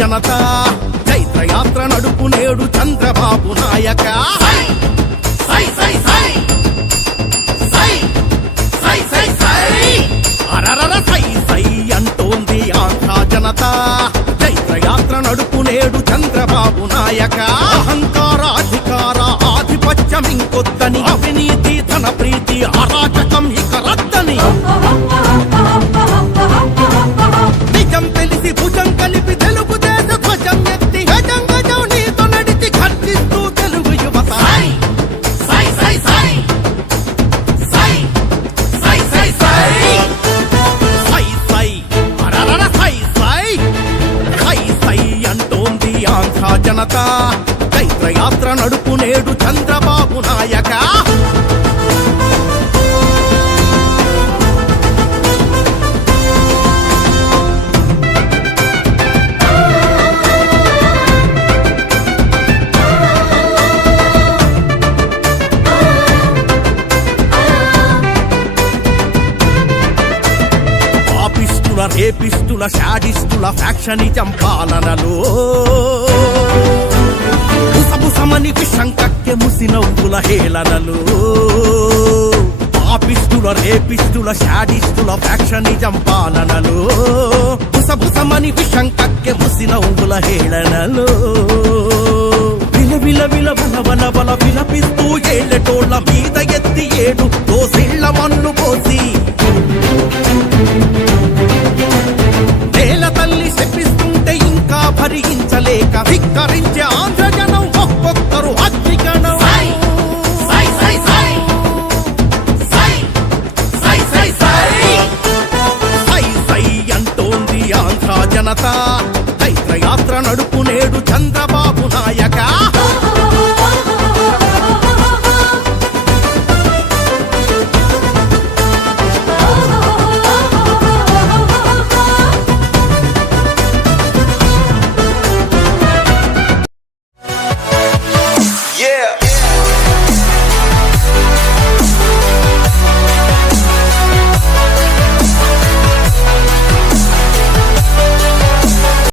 జనత చైత్రయాత్ర నడుపు నేడు చంద్రబాబు నాయక అరరర సై సై అంటోంది ఆంధ్ర జనత చైత్రయాత్ర నడుపు నేడు చంద్రబాబు నాయక అహంకార అధికార ఆధిపత్యం ఇంకొద్దని అవినీతి ధన ప్రీతి అరాచకం ఇక రద్దని నిజం తెలిసి భుజం కలిపి తెలుగు దేశ ధ్వజం ఎత్తి గజం గజం నీతో నడిచి ఖర్చిస్తూ తెలుగు యువత సై సై సై సై సై సై సై సై సై అరరర సై సై సై సై అంటోంది ఆంధ్ర జనత చైత్రయాత్ర నడుపు నేడు చంద్రబాబు నాయక రేపిస్టుల షాడిస్టుల ఫ్యాక్షనిజం పాలనలో బుసబుసమని విషం కక్కె ముసి నవ్వుల హేళనలు పాపిస్టుల రేపిస్టుల షాడిస్టుల ఫ్యాక్షనిజం పాలనలో బుసబుసమని విషం కక్కె ముసి నవ్వుల హేళనలు విల విల బల బల బల విలపిస్తూ ఏళ్ళటోళ్ళ మీద ఎత్తి ఏడు దోసిళ్ల మన్ను పోసి నేల తల్లి శపిస్తుంటే ఇంకా భరించలేక ధిక్కరించే ఆంధ్ర జనం ఒక్కొక్కరు అగ్నిగణం సై సై సై సై సై సై సై సై సై అంటోంది ఆంధ్ర జనత చైత్రయాత్ర నడుపు నేడు చంద్రబాబు నాయక